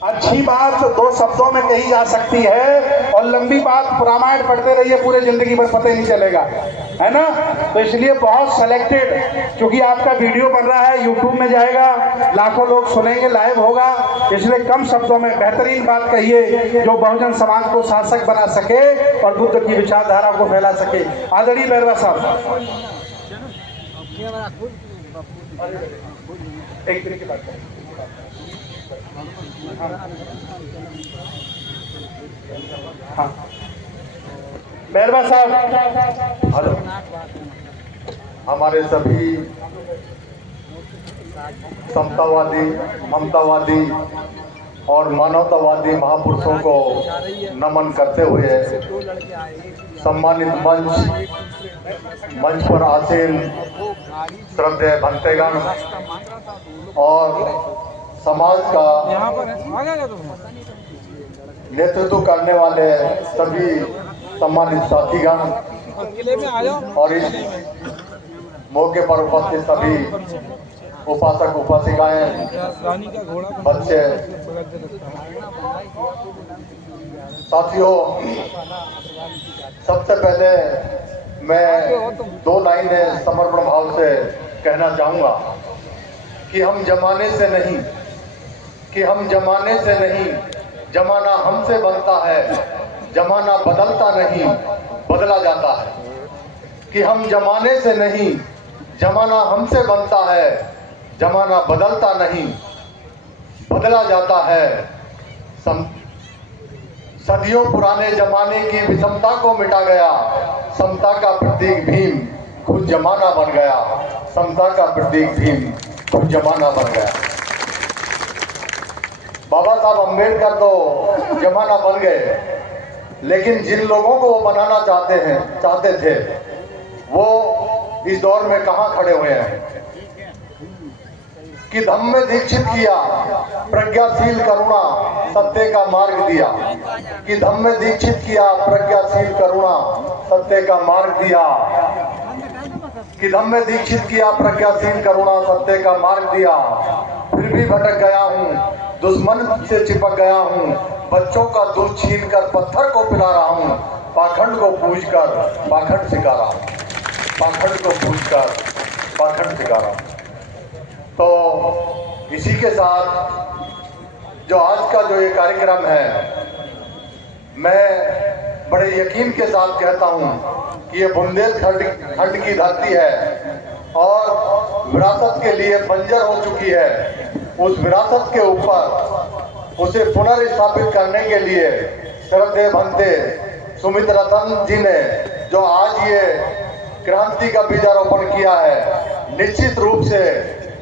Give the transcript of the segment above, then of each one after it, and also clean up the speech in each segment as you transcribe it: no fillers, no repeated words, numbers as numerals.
अच्छी बात दो शब्दों में कही जा सकती है और लंबी बात रामायण पढ़ते रहिए पूरे जिंदगी भर पता ही नहीं चलेगा, है ना। तो इसलिए बहुत सेलेक्टेड, क्योंकि आपका वीडियो बन रहा है, यूट्यूब में जाएगा, लाखों लोग सुनेंगे, लाइव होगा, इसलिए कम शब्दों में बेहतरीन बात कहिए जो बहुजन समाज को शासक बना सके और बुद्ध की विचारधारा को फैला सके। आदरणीय बैरवा साहब, एक दिन की बात करें। हाँ बैरवा साहब, हेलो। हमारे सभी समतावादी, ममतावादी और मानवतावादी महापुरुषों को नमन करते हुए सम्मानित मंच पर आसीन श्रद्धेय भंतेगण और समाज का नेतृत्व करने वाले सभी सम्मानित साथीगण और इस मौके पर उपस्थित सभी उपासक उपासिकाएं, बच्चे, साथियों, सबसे पहले मैं दो लाइनें समर्पण भाव से कहना चाहूँगा कि हम जमाने से नहीं, जमाना हमसे बनता है, जमाना बदलता नहीं, बदला जाता है। कि हम जमाने से नहीं, जमाना हमसे बनता है, जमाना बदलता नहीं, बदला जाता है। सदियों पुराने जमाने की विषमता को मिटा गया, समता का प्रतीक भीम खुद जमाना बन गया, समता का प्रतीक भीम खुद जमाना बन गया। बाबा साहब अम्बेडकर तो जमाना बन गए, लेकिन जिन लोगों को वो बनाना चाहते थे वो इस दौर में कहाँ खड़े हुए हैं। कि धम्म में दीक्षित किया, प्रज्ञाशील करुणा, सत्य का मार्ग दिया। कि धम्म में दीक्षित किया, प्रज्ञाशील करुणा, सत्य का मार्ग दिया। कि धम्म में दीक्षित किया, प्रज्ञाशील करुणा, सत्य का मार्ग दिया। फिर भी भटक गया हूँ, दुश्मन से चिपक गया हूँ, बच्चों का दूध छीन कर पत्थर को पिला रहा हूँ, पाखंड को पूज कर पाखंड सिखा रहा हूँ, पाखंड को पूज कर पाखंड सिखा रहा हूँ। तो इसी के साथ जो आज का जो ये कार्यक्रम है, मैं बड़े यकीन के साथ कहता हूँ कि ये बुंदेलखंड की धरती है और विरासत के लिए बंजर हो चुकी है। उस विरासत के ऊपर उसे पुनर्स्थापित करने के लिए श्रद्धेय भंते सुमित रतन जी ने जो आज ये क्रांति का बीजारोपण किया है, निश्चित रूप से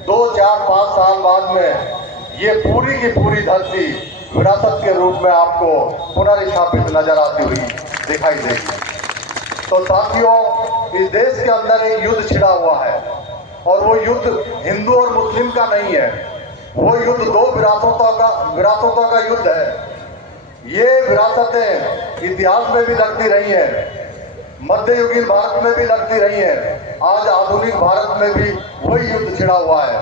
2, 4, 5 साल बाद में ये पूरी की पूरी धरती विरासत के रूप में आपको पुनर्स्थापित नजर आती हुई दिखाई देगी। तो साथियों, इस देश के अंदर एक युद्ध छिड़ा हुआ है और वो युद्ध हिंदू और मुस्लिम का नहीं है, वो युद्ध दो विरासतों का युद्ध है। ये विरासतें इतिहास में भी लड़ती रही हैं, मध्ययुगीन भारत में भी लड़ती रही हैं, आज आधुनिक भारत में भी वही युद्ध छिड़ा हुआ है।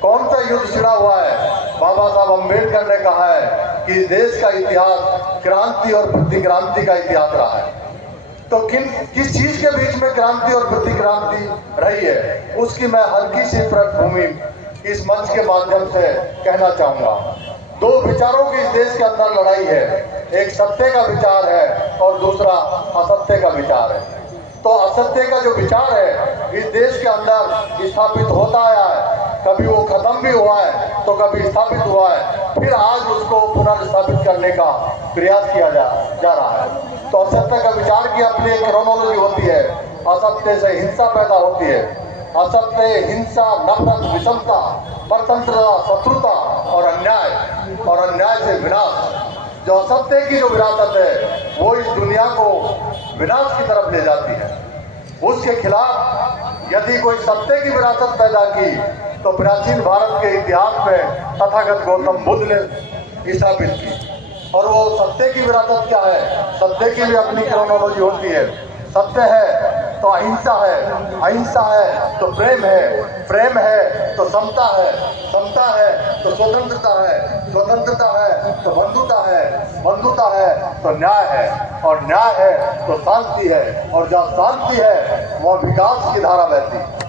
कौन सा युद्ध छिड़ा हुआ है? बाबा साहब अम्बेडकर ने कहा है कि देश का इतिहास क्रांति और प्रतिक्रांति का इतिहास रहा है। तो किस चीज के बीच में क्रांति और प्रतिक्रांति रही है, उसकी मैं हल्की सी पृष्ठभूमि इस मंच के माध्यम से कहना चाहूंगा। दो विचारों की इस देश के अंदर लड़ाई है, एक सत्य का विचार है और दूसरा असत्य का विचार है। तो असत्य का जो विचार है इस देश के अंदर स्थापित होता आया है, कभी वो खत्म भी हुआ है तो कभी स्थापित हुआ है, फिर आज उसको पुनर्स्थापित करने का प्रयास किया जा रहा है। तो असत्य का विचार की अपनी एक क्रोनोलॉजी होती है, असत्य से हिंसा पैदा होती है, असत्य, हिंसा, नफरत, विषमता, परतंत्रता, शत्रुता और अन्याय से विनाश। जो असत्य की जो विरासत है वो इस दुनिया को विनाश की तरफ ले जाती है। उसके खिलाफ यदि कोई सत्य की विरासत पैदा की तो प्राचीन भारत के इतिहास में तथागत गौतम बुद्ध ने स्थापित की। और वो सत्य की विरासत क्या है? सत्य की भी अपनी क्रोनोलॉजी होती है। सत्य है तो अहिंसा है, अहिंसा है तो प्रेम है, प्रेम है तो समता है, समता है तो स्वतंत्रता है, स्वतंत्रता है तो बंधुता है, बंधुता है तो न्याय है, और न्याय है तो शांति है, और जहाँ शांति है वहाँ विकास की धारा बहती है।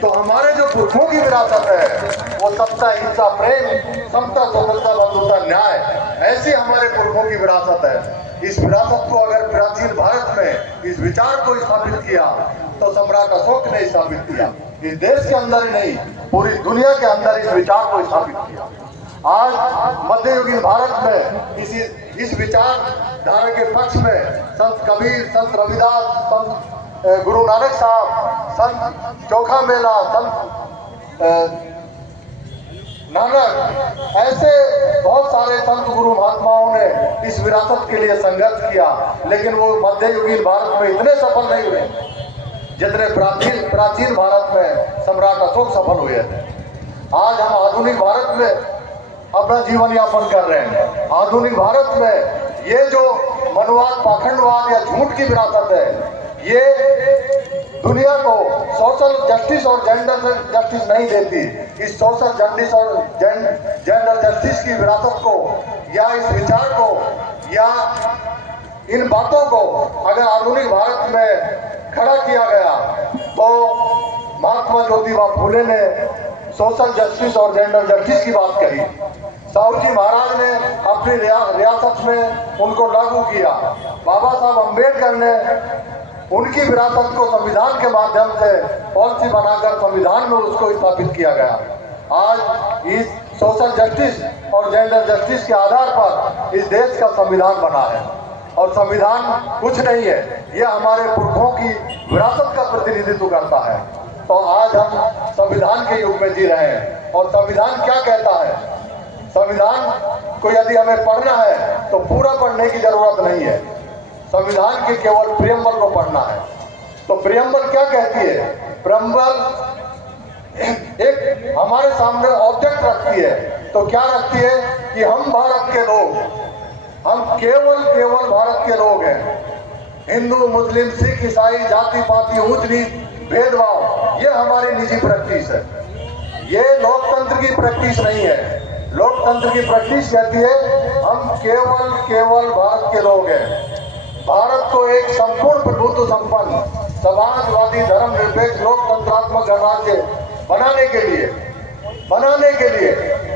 तो हमारे जो पुरखों की विरासत है वो सत्ता, अहिंसा, प्रेम, समता, स्वतंत्रता, बंधुता, न्याय, ऐसी हमारे पुरखों की विरासत है। इस विरासत को अगर प्राचीन भारत में इस विचार को स्थापित किया तो सम्राट अशोक ने स्थापित किया। इस देश के अंदर ही नहीं, पूरी दुनिया के अंदर इस विचार को स्थापित किया। आज मध्ययुगीन भारत में इस विचार धारा के पक्ष में संत कबीर, संत रविदास, संत गुरु नानक साहब, संत चोखा मेला, संत नानक, ऐसे बहुत सारे संत गुरु महात्माओं ने इस विरासत के लिए संघर्ष किया, लेकिन वो मध्ययुगीन भारत में इतने सफल नहीं हुए जितने प्राचीन भारत में सम्राट अशोक सफल हुए थे। आज हम आधुनिक भारत में अपना जीवन यापन कर रहे हैं। आधुनिक भारत में ये जो मनवाद, पाखंडवाद या झूठ की विरासत है, ये दुनिया को सोशल जस्टिस और जेंडर जस्टिस नहीं देती। इस सोशल जस्टिस और जेंडर जस्टिस की विरासत को या इस विचार को या इन बातों को अगर आधुनिक भारत में खड़ा किया गया तो महात्मा ज्योतिबा फुले ने सोशल जस्टिस और जेंडर जस्टिस की बात कही। साहू जी महाराज ने अपनी रियासत में उनको लागू किया। बाबा साहब अम्बेडकर ने उनकी विरासत को संविधान के माध्यम से पॉलिसी बनाकर संविधान में उसको स्थापित किया गया। आज इस सोशल जस्टिस और जेंडर जस्टिस के आधार पर इस देश का संविधान बना है, और संविधान कुछ नहीं है, ये हमारे पुरखों की विरासत का प्रतिनिधित्व करता है। तो आज हम संविधान के युग में जी रहे हैं, और संविधान क्या कहता है? संविधान को यदि हमें पढ़ना है तो पूरा पढ़ने की जरूरत नहीं है, संविधान के केवल प्रियम्बल को पढ़ना है। तो प्रियम्बल क्या कहती है? प्रियम्बल एक हमारे सामने ऑब्जेक्ट रखती है। तो क्या रखती है? कि हम भारत के लोग, हम केवल भारत के लोग हैं। हिंदू, मुस्लिम, सिख, ईसाई, जाति पाति, ऊंच नीच, भेदभाव, ये हमारी निजी प्रैक्टिस है। ये लोकतंत्र की प्रैक्टिस नहीं है। लोकतंत्र की प्रैक्टिस कहती है हम केवल भारत के लोग हैं। भारत को एक संपूर्ण प्रभुत्व संपन्न, समाजवादी, धर्मनिरपेक्ष, लोकतंत्रात्मक गणराज्य बनाने के लिए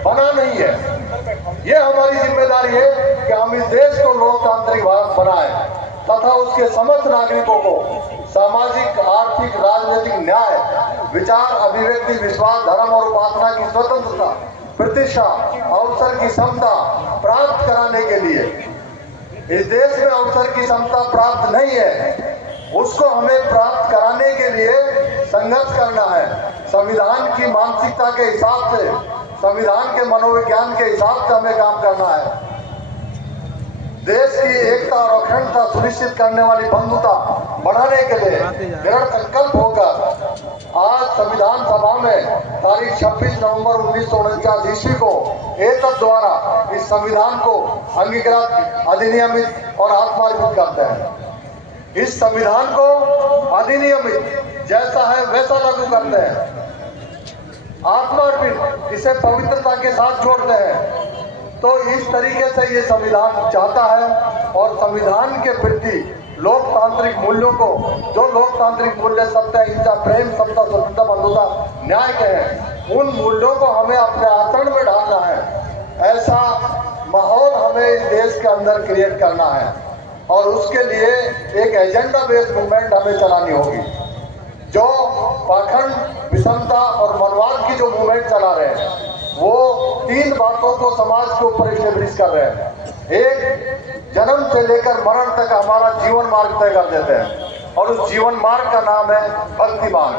बना नहीं है। ये हमारी जिम्मेदारी है कि हम इस देश को लोकतांत्रिक भारत बनाएं तथा उसके समस्त नागरिकों को सामाजिक, आर्थिक, राजनीतिक न्याय, विचार, अभिव्यक्ति, विश्वास, धर्म और उपासना की स्वतंत्रता, प्रतिष्ठा, अवसर की समता प्राप्त कराने के लिए, इस देश में अवसर की समता प्राप्त नहीं है, उसको हमें प्राप्त कराने के लिए संघर्ष करना है। संविधान की मानसिकता के हिसाब से, संविधान के मनोविज्ञान के हिसाब से हमें काम करना है। देश की एकता और अखंडता सुनिश्चित करने वाली बंधुता बढ़ाने के लिए दृढ़ संकल्प होकर आज संविधान सभा में तारीख 26 नवंबर 1949 ईस्वी को एतद द्वारा इस संविधान को अंगीकृत, अधिनियमित और आत्मार्पित करते हैं। इस संविधान को अधिनियमित जैसा है वैसा लागू करते हैं, आत्मार्पित इसे पवित्रता के साथ जोड़ते हैं। तो इस तरीके से ये संविधान चाहता है, और संविधान के प्रति लोकतांत्रिक मूल्यों को, जो लोकतांत्रिक मूल्य सत्य, अहिंसा, प्रेम, समता, स्वतंत्रता, बंधुता, न्याय के हैं, उन मूल्यों को हमें अपने आचरण में डालना है। ऐसा माहौल हमें इस देश के अंदर क्रिएट करना है, और उसके लिए एक एजेंडा बेस्ड मूवमेंट हमें चलानी होगी। जो पाखंड, विषमता और मनवाद की जो मूवमेंट चला रहे हैं, वो 3 बातों को समाज के ऊपर एस्टेब्लिश कर रहे हैं। एक, जन्म से लेकर मरण तक हमारा जीवन मार्ग तय कर देते हैं, और उस जीवन मार्ग का नाम है भक्ति मार्ग।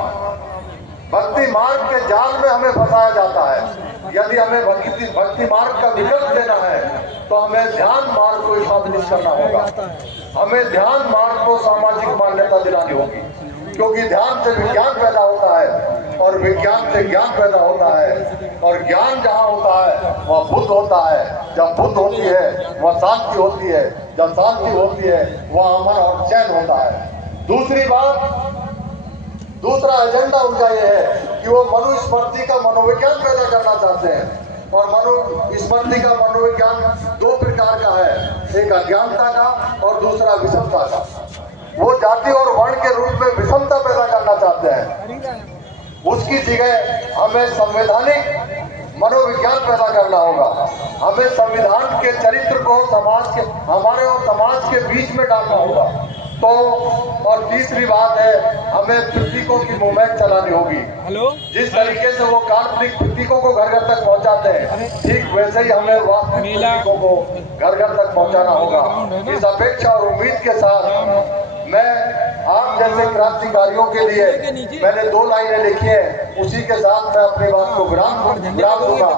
भक्ति मार्ग के जाल में हमें फंसाया जाता है। यदि हमें भक्ति मार्ग का विकल्प लेना है तो हमें ध्यान मार्ग को स्थापित करना होगा। हमें ध्यान मार्ग को सामाजिक मान्यता दिलानी होगी, क्योंकि ध्यान से विज्ञान पैदा होता है, और विज्ञान से ज्ञान पैदा होता है, और ज्ञान जहाँ होता है वह बुद्ध होता है। जब बुद्ध होती है वह शांति होती है, जब शांति होती है वह अमन और चैन होता है। दूसरी बात, दूसरा एजेंडा उनका ये है कि वो मनुस्मृति का मनोविज्ञान पैदा करना चाहते हैं। और मनुस्मृति का मनोविज्ञान दो प्रकार का है, एक अज्ञानता का और दूसरा विषमता का। वो जाति और वर्ण के रूप में विषमता पैदा करना चाहते हैं। उसकी जगह हमें संवैधानिक मनोविज्ञान पैदा करना होगा। हमें संविधान के चरित्र को समाज के, हमारे और समाज के बीच में डालना होगा। तो और तीसरी बात है, हमें प्रतीकों की मूवमेंट चलानी होगी। जिस तरीके से वो काल्पनिक प्रतीकों को घर घर तक पहुंचाते हैं, ठीक वैसे ही हमें वास्तविक प्रतीकों को घर घर तक पहुंचाना होगा। इस अपेक्षा और उम्मीद के साथ मैं आप जैसे क्रांतिकारियों के लिए मैंने 2 लाइनें लिखी हैं, उसी के साथ मैं अपनी बात को विराम दूंगा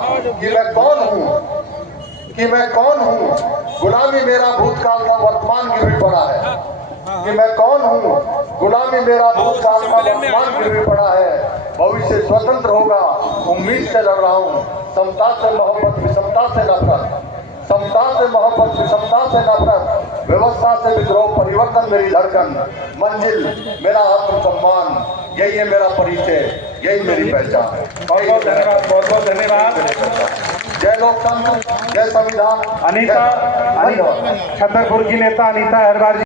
कि मैं कौन हूँ। गुलामी मेरा भूतकाल था, वर्तमान गिरवी पड़ा है। कि मैं कौन हूँ, गुलामी मेरा भूतकाल था, वर्तमान गिरवी पड़ा है। भविष्य स्वतंत्र होगा, उम्मीद से लड़ रहा हूँ। समता से मोहब्बत, विषमता से नफरत, समता से मोहब्बत, विषमता से नफरत, व्यवस्था से विद्रोह, परिवर्तन मेरी धड़कन, मंजिल मेरा आत्मसम्मान, यही है मेरा परिचय, यही मेरी पहचान है। बहुत बहुत धन्यवाद, बहुत बहुत धन्यवाद। जय लोकतंत्र, जय संविधान। अनीता छतरपुर की नेता अनीता अहरवार जी।